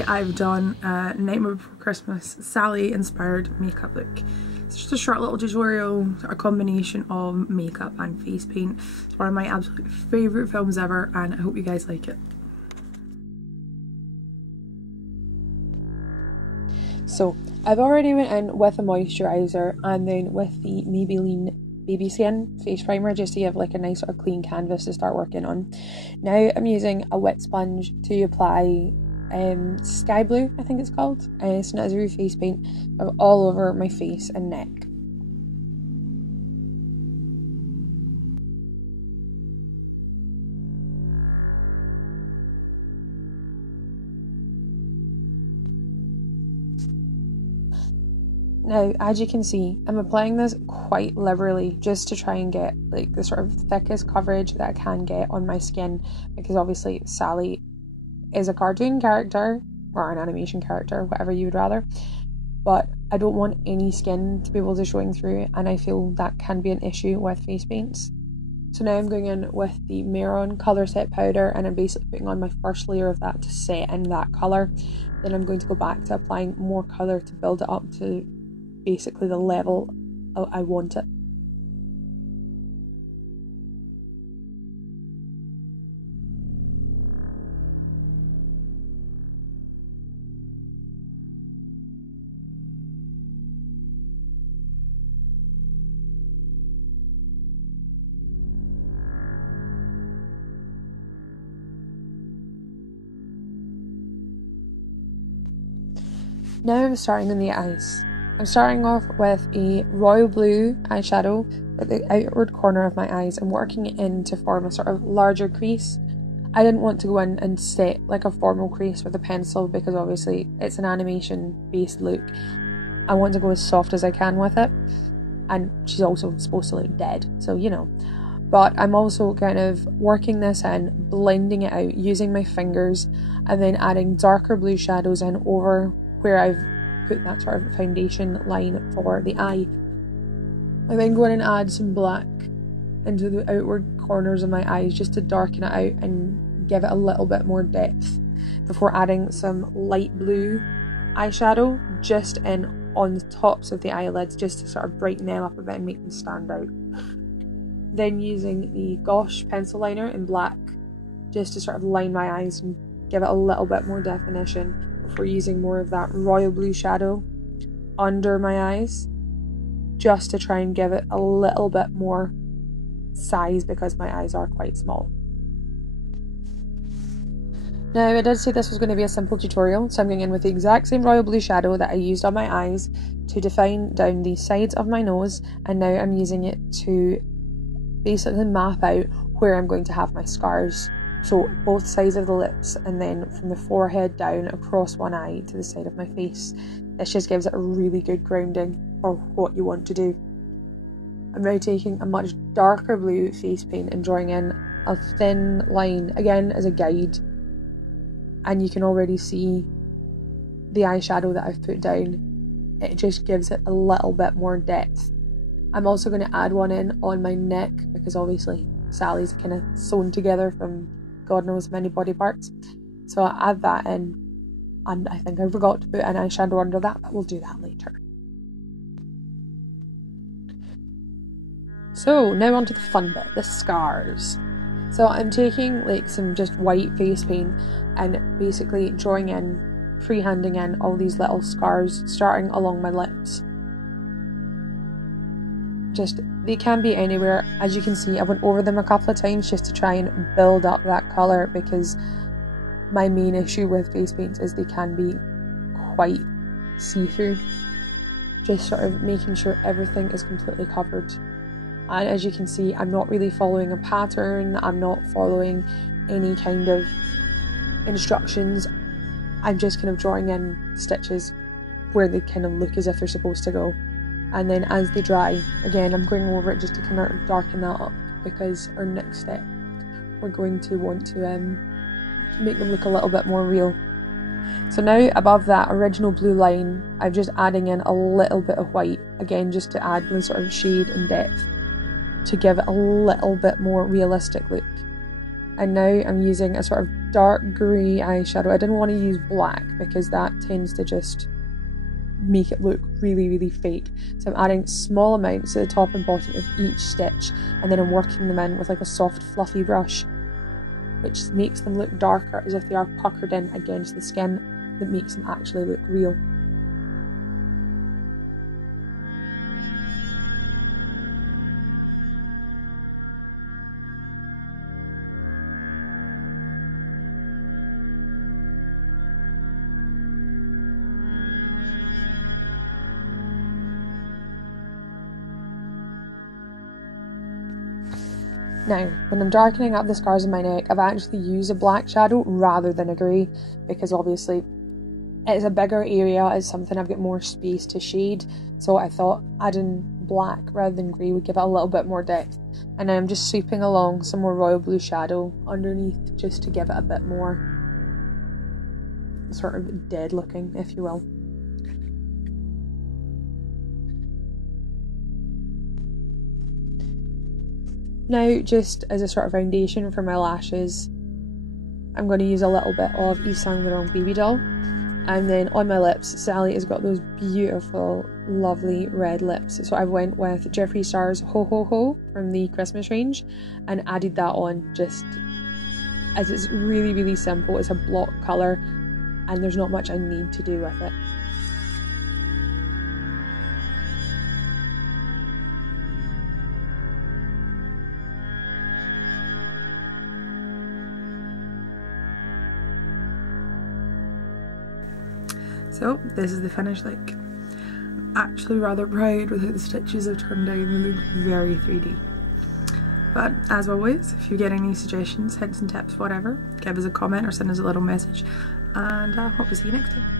today I've done a Nightmare Before Christmas Sally inspired makeup look. It's just a short little tutorial, a combination of makeup and face paint. It's one of my absolute favourite films ever and I hope you guys like it. So I've already went in with a moisturiser and then with the Maybelline Baby Skin face primer just to give like a nice sort of clean canvas to start working on. Now I'm using a wet sponge to apply Sky Blue, I think it's called, Snazzy face paint all over my face and neck. Now, as you can see, I'm applying this quite liberally just to try and get like the sort of thickest coverage that I can get on my skin, because obviously Sally is a cartoon character or an animation character, whatever you would rather, but I don't want any skin to be able to showing through, and I feel that can be an issue with face paints. So now I'm going in with the Maron Colour Set Powder and I'm basically putting on my first layer of that to set in that colour. Then I'm going to go back to applying more colour to build it up to basically the level I want it. Now I'm starting on the eyes. I'm starting off with a royal blue eyeshadow at the outward corner of my eyes and working it in to form a sort of larger crease. I didn't want to go in and set like a formal crease with a pencil because obviously it's an animation based look. I want to go as soft as I can with it, and she's also supposed to look dead, so you know. But I'm also kind of working this in, blending it out using my fingers and then adding darker blue shadows in over where I've put that sort of foundation line for the eye. I then go in and add some black into the outward corners of my eyes just to darken it out and give it a little bit more depth before adding some light blue eyeshadow just in on the tops of the eyelids just to sort of brighten them up a bit and make them stand out. Then using the Gosh pencil liner in black just to sort of line my eyes and give it a little bit more definition before using more of that royal blue shadow under my eyes just to try and give it a little bit more size because my eyes are quite small. Now I did say this was going to be a simple tutorial, so I'm going in with the exact same royal blue shadow that I used on my eyes to define down the sides of my nose, and now I'm using it to basically map out where I'm going to have my scars. So both sides of the lips and then from the forehead down across one eye to the side of my face. This just gives it a really good grounding for what you want to do. I'm now taking a much darker blue face paint and drawing in a thin line, again as a guide. And you can already see the eyeshadow that I've put down. It just gives it a little bit more depth. I'm also going to add one in on my neck because obviously Sally's kind of sewn together from God knows many body parts. So I add that in, and I think I forgot to put an eyeshadow under that, but we'll do that later. So now on to the fun bit, the scars. So I'm taking like some just white face paint and basically drawing in, freehanding in all these little scars starting along my lips. They can be anywhere. As you can see, I went over them a couple of times just to try and build up that colour because my main issue with face paints is they can be quite see-through. Just sort of making sure everything is completely covered. And as you can see, I'm not really following a pattern, I'm not following any kind of instructions. I'm just kind of drawing in stitches where they kind of look as if they're supposed to go. And then as they dry, again I'm going over it just to kind of darken that up because our next step we're going to want to make them look a little bit more real. So now above that original blue line I'm just adding in a little bit of white, again just to add the sort of shade and depth to give it a little bit more realistic look. and now I'm using a sort of dark grey eyeshadow. I didn't want to use black because that tends to just make it look really fake, so I'm adding small amounts to the top and bottom of each stitch, and then I'm working them in with like a soft fluffy brush, which makes them look darker as if they are puckered in against the skin, that makes them actually look real. Now, when I'm darkening up the scars on my neck, I've actually used a black shadow rather than a grey, because obviously it's a bigger area, it's something I've got more space to shade, so I thought adding black rather than grey would give it a little bit more depth. And now I'm just sweeping along some more royal blue shadow underneath, just to give it a bit more sort of dead looking, if you will. Now, just as a sort of foundation for my lashes, I'm going to use a little bit of Yves Saint Laurent Baby Doll. And then on my lips, Sally has got those beautiful, lovely red lips. So I went with Jeffree Star's Ho Ho Ho from the Christmas range and added that on, just as it's really simple. It's a block colour and there's not much I need to do with it. So this is the finished look. I'm actually rather proud with how the stitches have turned out. They look very 3D. But as always, if you get any suggestions, hints and tips, whatever, give us a comment or send us a little message, and I hope to see you next time.